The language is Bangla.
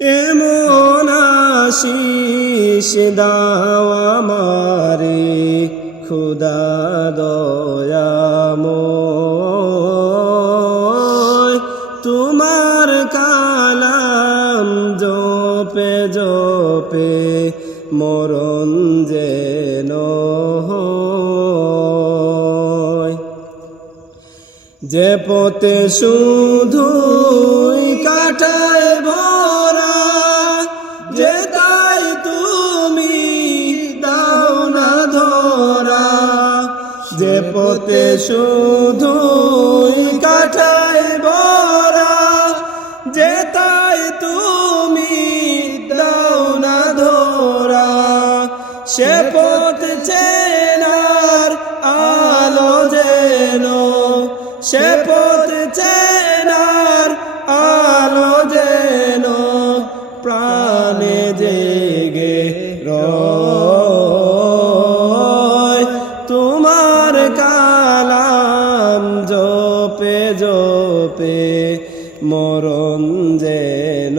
এমন আশিস দাও আমারে খুদা দয়াময়, তোমার কালাম জপে জপে মরণ যেন হয়। যে পথে শুধুই কাটায় ভরা, যে তাই তুমি দাও না ধরা। যে পথে শুধুই কাটায় ভরা, যে তাই তুমি দাও না ধরা। সে পথ চেনার আলো যেন, সে পথ চেনার আলো যেন প্রাণে জেগে রয়। তোমার কালাম জপে জপে মরণ যেন